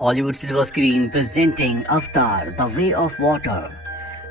Hollywood silver screen presenting अवतार the way of water.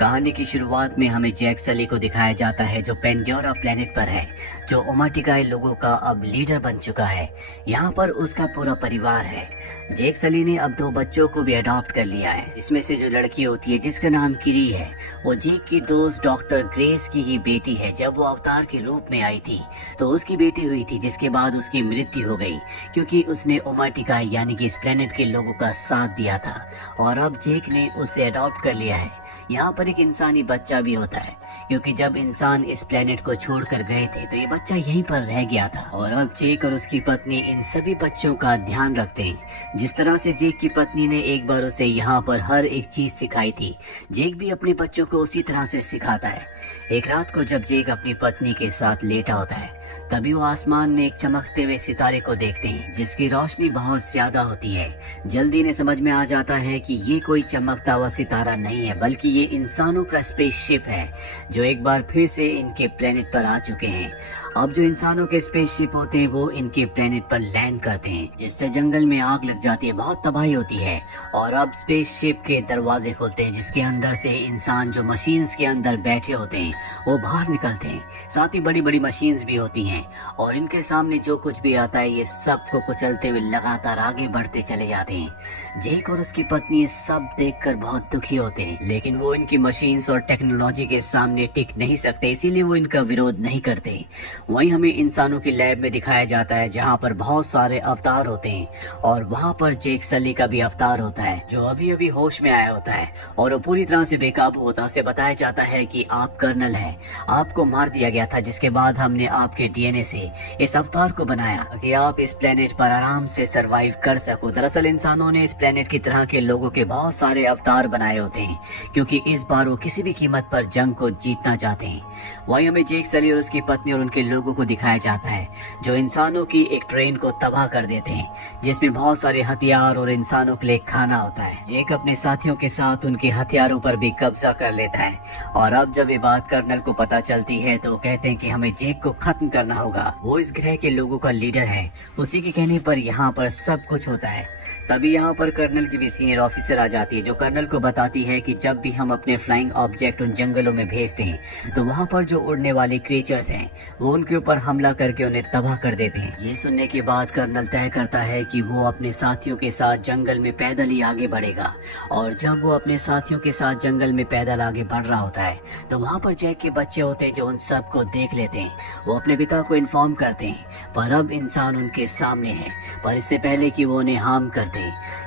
कहानी की शुरुआत में हमें जैक सली को दिखाया जाता है जो पेंडोरा प्लेनेट पर है, जो ओमाटिकाई लोगों का अब लीडर बन चुका है। यहाँ पर उसका पूरा परिवार है। जैक सली ने अब 2 बच्चों को भी अडॉप्ट कर लिया है। इसमें से जो लड़की होती है जिसका नाम किरी है, वो जैक की दोस्त डॉक्टर ग्रेस की ही बेटी है। जब वो अवतार के रूप में आई थी तो उसकी बेटी हुई थी, जिसके बाद उसकी मृत्यु हो गई क्योंकि उसने ओमाटिकाई यानी कि इस प्लेनेट के लोगों का साथ दिया था। और अब जैक ने उसे अडॉप्ट कर लिया है। यहाँ पर एक इंसानी बच्चा भी होता है क्योंकि जब इंसान इस प्लेनेट को छोड़कर गए थे तो ये बच्चा यहीं पर रह गया था। और अब जैक और उसकी पत्नी इन सभी बच्चों का ध्यान रखते हैं। जिस तरह से जैक की पत्नी ने एक बार उसे यहाँ पर हर एक चीज सिखाई थी, जैक भी अपने बच्चों को उसी तरह से सिखाता है। एक रात को जब जैक अपनी पत्नी के साथ लेटा होता है, तभी वो आसमान में एक चमकते हुए सितारे को देखते हैं जिसकी रोशनी बहुत ज्यादा होती है। जल्दी इन्हें समझ में आ जाता है कि ये कोई चमकता हुआ सितारा नहीं है, बल्कि ये इंसानों का स्पेसशिप है जो एक बार फिर से इनके प्लेनेट पर आ चुके हैं। अब जो इंसानों के स्पेसशिप होते हैं वो इनके प्लेनेट पर लैंड करते हैं, जिससे जंगल में आग लग जाती है, बहुत तबाही होती है। और अब स्पेसशिप के दरवाजे खुलते हैं जिसके अंदर से इंसान जो मशीन्स के अंदर बैठे होते हैं वो बाहर निकलते हैं। साथ ही बड़ी बड़ी मशीन्स भी होती हैं और इनके सामने जो कुछ भी आता है ये सब को कुचलते हुए लगातार आगे बढ़ते चले जाते हैं। जैक और उसकी पत्नी ये सब देखकर बहुत दुखी होते हैं, लेकिन वो इनकी मशीन्स और टेक्नोलॉजी के सामने टिक नहीं सकते, इसीलिए वो इनका विरोध नहीं करते। वहीं हमें इंसानों की लैब में दिखाया जाता है जहाँ पर बहुत सारे अवतार होते हैं और वहाँ पर जैक सली का भी अवतार होता है जो अभी अभी होश में आया होता है और वो पूरी तरह से बेकाबू होता है। उसे बताया जाता है कि आप कर्नल हैं, आपको मार दिया गया था, जिसके बाद हमने आपके डीएनए से इस अवतार को बनाया कि आप इस प्लेनेट पर आराम से सरवाइव कर सको। दरअसल इंसानों ने इस प्लेनेट की तरह के लोगों के बहुत सारे अवतार बनाए होते हैं क्योंकि इस बार वो किसी भी कीमत पर जंग को जीतना चाहते हैं। वहीं हमें जैक सली और उसकी पत्नी और उनके लोगों को दिखाया जाता है जो इंसानों की एक ट्रेन को तबाह कर देते हैं जिसमें बहुत सारे हथियार और इंसानों के लिए खाना होता है। जैक अपने साथियों के साथ उनके हथियारों पर भी कब्जा कर लेता है और अब जब ये बात कर्नल को पता चलती है तो कहते हैं कि हमें जैक को खत्म करना होगा। वो इस ग्रह के लोगों का लीडर है, उसी के कहने पर यहाँ पर सब कुछ होता है। तभी यहाँ पर कर्नल की भी सीनियर ऑफिसर आ जाती है जो कर्नल को बताती है कि जब भी हम अपने फ्लाइंग ऑब्जेक्ट उन जंगलों में भेजते हैं तो वहाँ पर जो उड़ने वाले क्रिएचर्स हैं वो उनके ऊपर हमला करके उन्हें तबाह कर देते हैं। ये सुनने के बाद कर्नल तय करता है कि वो अपने साथियों के साथ जंगल में पैदल ही आगे बढ़ेगा। और जब वो अपने साथियों के साथ जंगल में पैदल आगे बढ़ रहा होता है तो वहाँ पर जैक के बच्चे होते हैं जो उन सब को देख लेते हैं। वो अपने पिता को इन्फॉर्म करते हैं पर अब इंसान उनके सामने है, पर इससे पहले कि वो उन्हें हार्म कर दे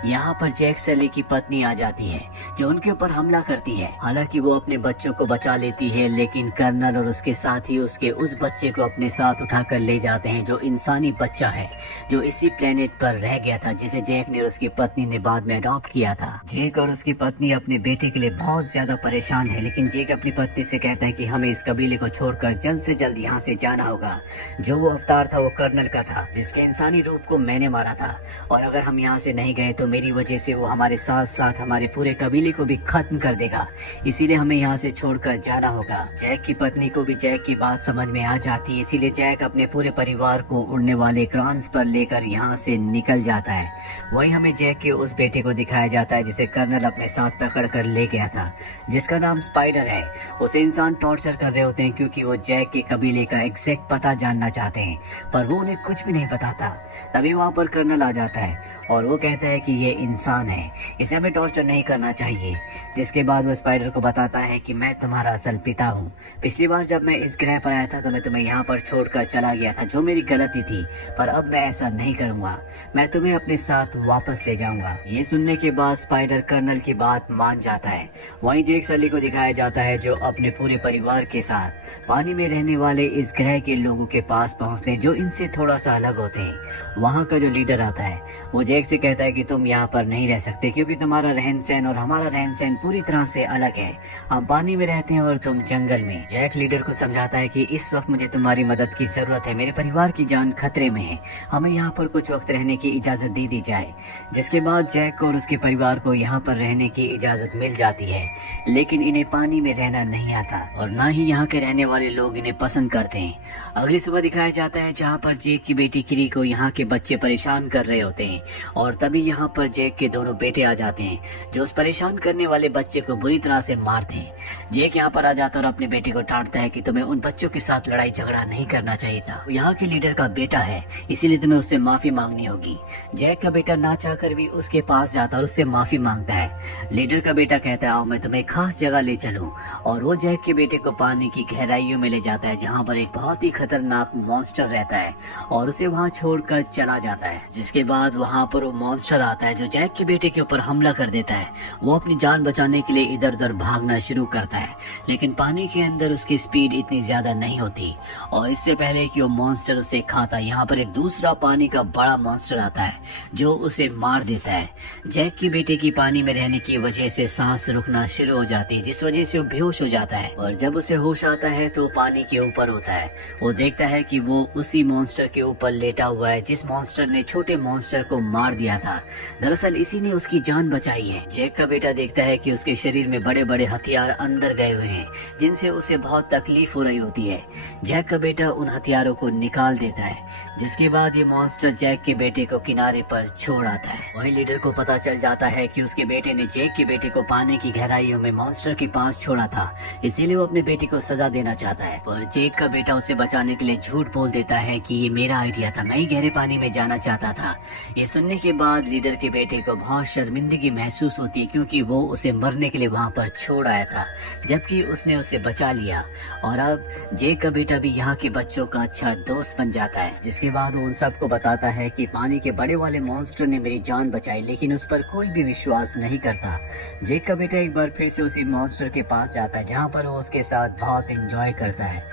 यहाँ पर जैक सली की पत्नी आ जाती है जो उनके ऊपर हमला करती है। हालांकि वो अपने बच्चों को बचा लेती है, लेकिन कर्नल और उसके साथी उसके उस बच्चे को अपने साथ उठाकर ले जाते हैं जो इंसानी बच्चा है जो इसी प्लेनेट पर रह गया था, जिसे जैक ने और उसकी पत्नी ने बाद में अडॉप्ट किया था। जैक और उसकी पत्नी अपने बेटे के लिए बहुत ज्यादा परेशान है, लेकिन जैक अपनी पत्नी से कहता है कि हमें इस कबीले को छोड़कर जल्द से जल्द यहाँ से जाना होगा। जो वो अवतार था वो कर्नल का था जिसके इंसानी रूप को मैंने मारा था और अगर हम यहाँ से नहीं गए तो मेरी वजह से वो हमारे साथ साथ हमारे पूरे कबीले को भी खत्म कर देगा, इसीलिए हमें यहाँ से छोड़कर जाना होगा। जैक की पत्नी को भी जैक की बात समझ में आ जाती है, इसीलिए जैक अपने पूरे परिवार को उड़ने वाले क्रॉन्स पर लेकर यहाँ से निकल जाता है। वहीं हमें जैक के उस बेटे को दिखाया जाता है जिसे कर्नल अपने साथ पकड़ कर ले गया था, जिसका नाम स्पाइडर है। उसे इंसान टॉर्चर कर रहे होते हैं क्योंकि वो जैक के कबीले का एग्जैक्ट पता जानना चाहते हैं, पर वो उन्हें कुछ भी नहीं बताता। तभी वहाँ पर कर्नल आ जाता है और वो कहता है कि ये इंसान है, इसे हमें टॉर्चर नहीं करना चाहिए। जिसके बाद वो स्पाइडर को बताता है कि मैं तुम्हारा असल पिता हूँ। पिछली बार जब मैं इस ग्रह पर आया था तो मैं तुम्हें यहाँ पर छोड़कर चला गया था, जो मेरी गलती थी, पर अब मैं ऐसा नहीं करूँगा, मैं तुम्हें अपने साथ वापस ले जाऊँगा। ये सुनने के बाद स्पाइडर कर्नल की बात मान जाता है। वहीं जैक सली को दिखाया जाता है जो अपने पूरे परिवार के साथ पानी में रहने वाले इस ग्रह के लोगों के पास पहुँचते हैं जो इनसे थोड़ा सा अलग होते हैं। वहाँ का जो लीडर आता है वो जैक से कहता है कि तुम यहाँ पर नहीं रह सकते क्योंकि तुम्हारा रहन सहन और हमारा रहन सहन पूरी तरह से अलग है। हम पानी में रहते हैं और तुम जंगल में। जैक लीडर को समझाता है कि इस वक्त मुझे तुम्हारी मदद की जरूरत है, मेरे परिवार की जान खतरे में है, हमें यहाँ पर कुछ वक्त रहने की इजाजत दे दी जाए। जिसके बाद जैक और उसके परिवार को यहाँ पर रहने की इजाजत मिल जाती है, लेकिन इन्हें पानी में रहना नहीं आता और न ही यहाँ के रहने वाले लोग इन्हें पसंद करते हैं। अगली सुबह दिखाया जाता है जहाँ पर जैक की बेटी किरी को यहाँ के बच्चे परेशान कर रहे होते हैं और तभी यहाँ पर जैक के दोनों बेटे आ जाते हैं जो उस परेशान करने वाले बच्चे को बुरी तरह से मारते हैं। जैक यहाँ पर आ जाता है और अपने बेटे को डांटता है कि तुम्हें उन बच्चों के साथ लड़ाई झगड़ा नहीं करना चाहिए था। वो यहाँ के लीडर का बेटा है, इसीलिए तुम्हें उससे माफी मांगनी होगी। जैक का बेटा ना चाहकर भी उसके पास जाता है और उससे माफी मांगता है। लीडर का बेटा कहता है आओ मैं तुम्हें खास जगह ले चलूं, और वो जैक के बेटे को पानी की गहराइयों में ले जाता है जहाँ पर एक बहुत ही खतरनाक मॉन्स्टर रहता है और उसे वहाँ छोड़कर चला जाता है। जिसके बाद वहाँ पर वो मॉन्स्टर आता है जो जैक के बेटे के ऊपर हमला कर देता है। वो अपनी जान बचाने के लिए इधर उधर भागना शुरू करता है, लेकिन पानी के अंदर उसकी स्पीड इतनी ज्यादा नहीं होती और इससे पहले कि वो मॉन्स्टर उसे खाता यहाँ पर एक दूसरा पानी का बड़ा मॉन्स्टर आता है जो उसे मार देता है। जैक के बेटे की पानी में रहने की वजह से सांस रुकना शुरू हो जाती है, जिस वजह से वो बेहोश हो जाता है और जब उसे होश आता है तो पानी के ऊपर होता है। वो देखता है कि वो उसी मॉन्स्टर के ऊपर लेटा हुआ है जिस मॉन्स्टर ने छोटे मॉन्स्टर को मार दिया था। दरअसल इसी ने उसकी जान बचाई है। जैक का बेटा देखता है कि उसके शरीर में बड़े बड़े हथियार अंदर गए हुए हैं जिनसे उसे बहुत तकलीफ हो रही होती है। जैक का बेटा उन हथियारों को निकाल देता है, जिसके बाद ये मॉन्स्टर जैक के बेटे को किनारे पर छोड़ आता है। वही लीडर को पता चल जाता है कि उसके बेटे ने जैक के बेटे को पानी की गहराइयों में मॉन्स्टर के पास छोड़ा था, इसीलिए वो अपने बेटे को सजा देना चाहता है। और जैक का बेटा उसे बचाने के लिए झूठ बोल देता है कि ये मेरा आइडिया था, मैं ही गहरे पानी में जाना चाहता था। ये सुनने के बाद लीडर के बेटे को बहुत शर्मिंदगी महसूस होती है क्योंकि वो उसे मरने के लिए वहाँ पर छोड़ आया था, जबकि उसने उसे बचा लिया। और अब जैक का बेटा भी यहाँ के बच्चों का अच्छा दोस्त बन जाता है। जिसके बाद वो उन सबको बताता है कि पानी के बड़े वाले मॉन्स्टर ने मेरी जान बचाई, लेकिन उस पर कोई भी विश्वास नहीं करता। जैक का बेटा एक बार फिर से उसी मॉन्स्टर के पास जाता है जहाँ पर वो उसके साथ बहुत एंजॉय करता है।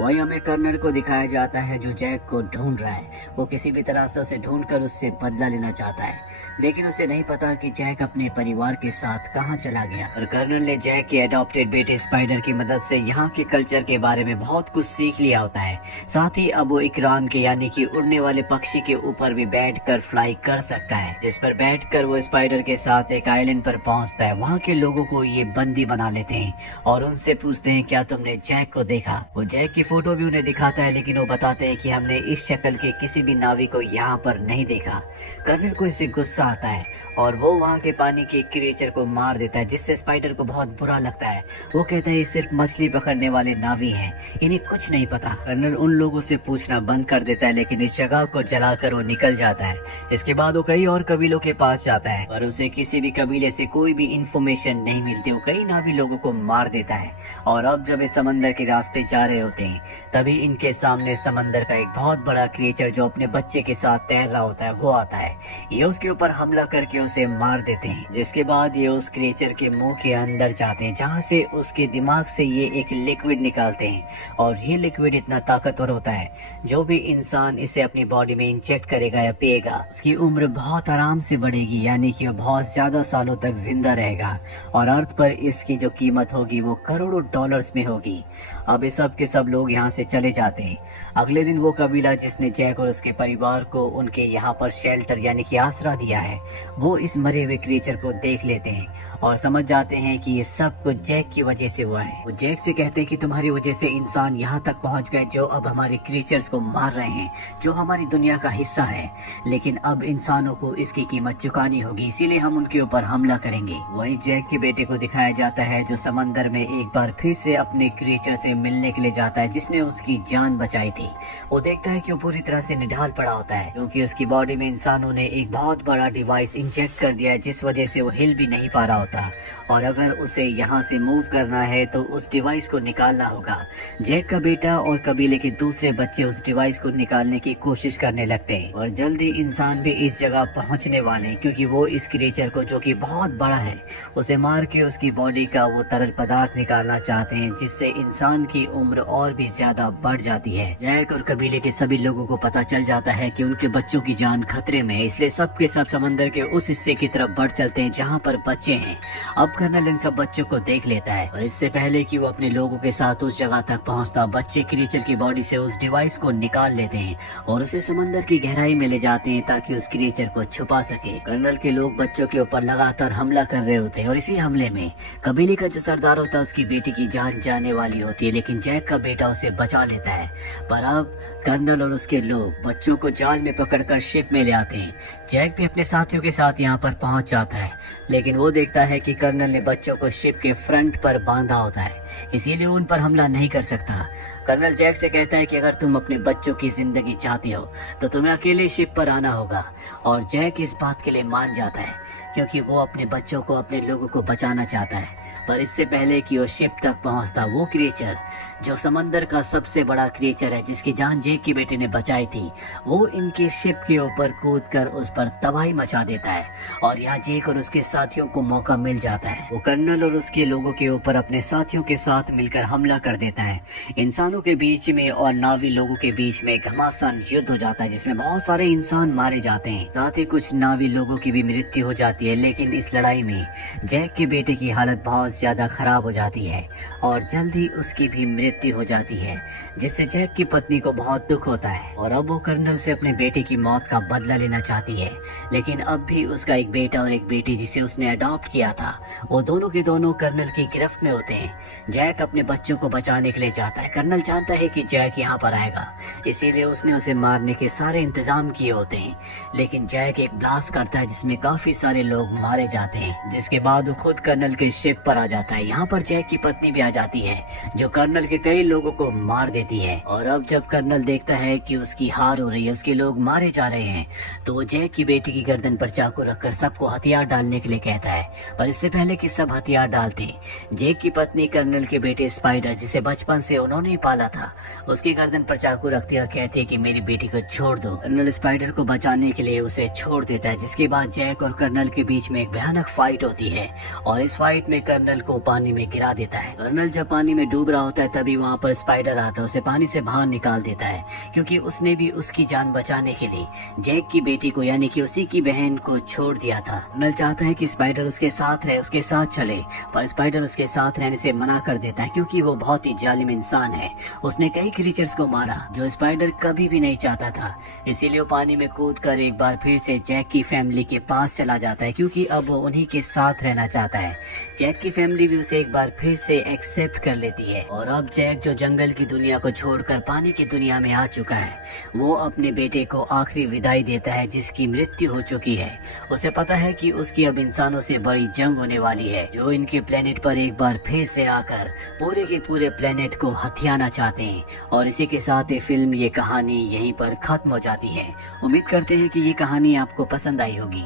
वही हमें कर्नल को दिखाया जाता है जो जैक को ढूंढ रहा है। वो किसी भी तरह से उसे ढूंढकर उससे बदला लेना चाहता है, लेकिन उसे नहीं पता कि जैक अपने परिवार के साथ कहाँ चला गया। और कर्नल ने जैक के एडॉप्टेड बेटे स्पाइडर की मदद से यहाँ के कल्चर के बारे में बहुत कुछ सीख लिया होता है। साथ ही अब वो इकरान के यानी कि उड़ने वाले पक्षी के ऊपर भी बैठकर फ्लाई कर सकता है, जिस पर बैठकर वो स्पाइडर के साथ एक आइलैंड पर पहुँचता है। वहाँ के लोगों को ये बंदी बना लेते हैं और उनसे पूछते हैं क्या तुमने जैक को देखा। वो जैक की फोटो भी उन्हें दिखाता है, लेकिन वो बताते हैं कि हमने इस शक्ल के किसी भी नावी को यहाँ पर नहीं देखा। कर्नल को इससे गुस्सा आता है और वो वहाँ के पानी के क्रिएचर को मार देता है, जिससे स्पाइडर को बहुत बुरा लगता है। वो कहता है ये सिर्फ मछली पकड़ने वाले नावी हैं, इन्हें कुछ नहीं पता। कर्नल उन लोगों से पूछना बंद कर देता है, लेकिन इस जगह को जलाकर वो निकल जाता है। इसके बाद वो कई और कबीलों के पास जाता है, पर उसे किसी भी कबीले से कोई भी इंफॉर्मेशन नहीं मिलती। वो कई नावी लोगों को मार देता है और अब जब इस समंदर के रास्ते जा रहे होते हैं तभी इनके सामने समंदर का एक बहुत बड़ा क्रिएचर जो अपने बच्चे के साथ तैर रहा होता है वो आता है। ये उसके ऊपर हमला करके उसे मार देते हैं, जिसके बाद ये उस क्रिएचर के मुंह के अंदर जाते हैं जहाँ से उसके दिमाग से ये एक लिक्विड निकालते हैं और ये लिक्विड इतना ताकतवर होता है जो भी इंसान इसे अपनी बॉडी में इंजेक्ट करेगा या पिएगा उसकी उम्र बहुत आराम से बढ़ेगी, यानी कि वो बहुत ज्यादा सालों तक जिंदा रहेगा और अर्थ पर इसकी जो कीमत होगी वो करोड़ों डॉलर्स में होगी। अब ये सब के सब लोग यहाँ से चले जाते हैं। अगले दिन वो कबीला जिसने जैक और उसके परिवार को उनके यहाँ पर शेल्टर यानी कि आसरा दिया है, वो इस मरे हुए क्रिएचर को देख लेते हैं और समझ जाते हैं कि ये सब कुछ जैक की वजह से हुआ है। वो जैक से कहते हैं कि तुम्हारी वजह से इंसान यहाँ तक पहुँच गए जो अब हमारे क्रिएचर्स को मार रहे हैं, जो हमारी दुनिया का हिस्सा है, लेकिन अब इंसानों को इसकी कीमत चुकानी होगी, इसीलिए हम उनके ऊपर हमला करेंगे। वही जैक के बेटे को दिखाया जाता है जो समंदर में एक बार फिर से अपने क्रिएचर से मिलने के लिए जाता है जिसने उसकी जान बचाई थी। वो देखता है कि वो पूरी तरह से निढाल पड़ा होता है क्योंकि उसकी बॉडी में इंसानों ने एक बहुत बड़ा डिवाइस इंजेक्ट कर दिया है जिस वजह से वो हिल भी नहीं पा रहा होता और अगर उसे यहाँ से मूव करना है तो उस डिवाइस को निकालना होगा। जैक का बेटा और कबीले के दूसरे बच्चे उस डिवाइस को निकालने की कोशिश करने लगते हैं और जल्दी इंसान भी इस जगह पहुँचने वाले हैं क्योंकि वो इस क्रिएचर को जो कि बहुत बड़ा है उसे मार के उसकी बॉडी का वो तरल पदार्थ निकालना चाहते हैं जिससे इंसान की उम्र और भी ज्यादा बढ़ जाती है। जैक और कबीले के सभी लोगों को पता चल जाता है कि उनके बच्चों की जान खतरे में है, इसलिए सब के सब समंदर के उस हिस्से की तरफ बढ़ चलते हैं जहाँ पर बच्चे हैं अब कर्नल इन सब बच्चों को देख लेता है और इससे पहले कि वो अपने लोगों के साथ उस जगह तक पहुंचता, बच्चे क्रिएचर की बॉडी से उस डिवाइस को निकाल लेते हैं और उसे समंदर की गहराई में ले जाते हैं ताकि उस क्रिएचर को छुपा सके। कर्नल के लोग बच्चों के ऊपर लगातार हमला कर रहे होते हैं और इसी हमले में कबीले का जो सरदार होता है उसकी बेटी की जान जाने वाली होती है, लेकिन जैक का बेटा उसे बचा लेता है। पर अब कर्नल और उसके लोग बच्चों को जाल में पकड़कर शिप में ले आते हैं। जैक भी अपने साथियों के साथ यहाँ पर पहुंच जाता है, लेकिन वो देखता है कि कर्नल ने बच्चों को शिप के फ्रंट पर बांधा होता है, इसीलिए उन पर हमला नहीं कर सकता। कर्नल जैक से कहता है कि अगर तुम अपने बच्चों की जिंदगी चाहते हो तो तुम्हें अकेले शिप पर आना होगा, और जैक इस बात के लिए मान जाता है क्योंकि वो अपने बच्चों को, अपने लोगों को बचाना चाहता है। पर इससे पहले कि वो शिप तक पहुंचता, वो क्रिएचर जो समंदर का सबसे बड़ा क्रिएचर है जिसकी जान जैक की बेटे ने बचाई थी, वो इनके शिप के ऊपर कूदकर उस पर तबाही मचा देता है और यहाँ जैक और उसके साथियों को मौका मिल जाता है। वो कर्नल और उसके लोगों के ऊपर अपने साथियों के साथ मिलकर हमला कर देता है। इंसानों के बीच में और नावी लोगों के बीच में एक घमासान युद्ध हो जाता है जिसमें बहुत सारे इंसान मारे जाते हैं, साथ ही कुछ नावी लोगों की भी मृत्यु हो जाती है। लेकिन इस लड़ाई में जैक के बेटे की हालत बहुत ज्यादा खराब हो जाती है और जल्दी उसकी भी मृत्यु हो जाती है, जिससे जैक की पत्नी को बहुत दुख होता है और अब वो कर्नल से अपने बेटे की मौत का बदला लेना चाहती है। लेकिन अब भी उसका एक बेटा और एक बेटी जिसे उसने अडॉप्ट किया था, वो दोनों के दोनों कर्नल की गिरफ्त में होते हैं। जैक अपने बच्चों को बचाने के लिए जाता है। कर्नल जानता है कि जैक यहाँ पर आएगा, इसीलिए उसने उसे मारने के सारे इंतजाम किए होते हैं। लेकिन जैक एक ब्लास्ट करता है जिसमें काफी सारे लोग मारे जाते हैं, जिसके बाद वो खुद कर्नल के शिप पर आ जाता है। यहाँ पर जैक की पत्नी भी आ जाती है जो कर्नल के कई लोगों को मार देती है। और अब जब कर्नल देखता है कि उसकी हार हो रही है, उसके लोग मारे जा रहे हैं, तो वो जैक की बेटी की गर्दन पर चाकू रखकर सबको हथियार डालने के लिए कहता है। पर इससे पहले कि सब हथियार डालते, जैक की पत्नी कर्नल के बेटे स्पाइडर, जिसे बचपन से उन्होंने ही पाला था, उसकी गर्दन पर चाकू रखती है और कहती है कि मेरी बेटी को छोड़ दो। कर्नल स्पाइडर को बचाने के लिए उसे छोड़ देता है, जिसके बाद जैक और कर्नल के बीच में एक भयानक फाइट होती है और इस फाइट में कर्नल को पानी में गिरा देता है। कर्नल जब पानी में डूब रहा होता है तभी वहाँ पर स्पाइडर आता है, उसे पानी से बाहर निकाल देता है क्योंकि उसने भी उसकी जान बचाने के लिए जैक की बेटी को, यानी कि उसी की बहन को छोड़ दिया था। कर्नल चाहता है कि स्पाइडर उसके साथ रहे, उसके साथ चले, पर स्पाइडर उसके साथ रहने से मना कर देता है क्योंकि वो बहुत ही जालिम इंसान है। उसने कई क्रीचर्स को मारा जो स्पाइडर कभी भी नहीं चाहता था, इसीलिए वो पानी में कूदकर एक बार फिर से जैक की फैमिली के पास चला जाता है क्योंकि अब वो उन्हीं के साथ रहना चाहता है। जैक की फैमिली भी उसे एक बार फिर से एक्सेप्ट कर लेती है और अब जैक जो जंगल की दुनिया को छोड़कर पानी की दुनिया में आ चुका है, वो अपने बेटे को आखिरी विदाई देता है जिसकी मृत्यु हो चुकी है। उसे पता है कि उसकी अब इंसानों से बड़ी जंग होने वाली है जो इनके प्लेनेट पर एक बार फिर से आकर पूरे के पूरे प्लेनेट को हथियाना चाहते हैं। और इसी के साथ ये फिल्म, ये कहानी यहीं पर खत्म हो जाती है। उम्मीद करते हैं कि ये कहानी आपको पसंद आई होगी।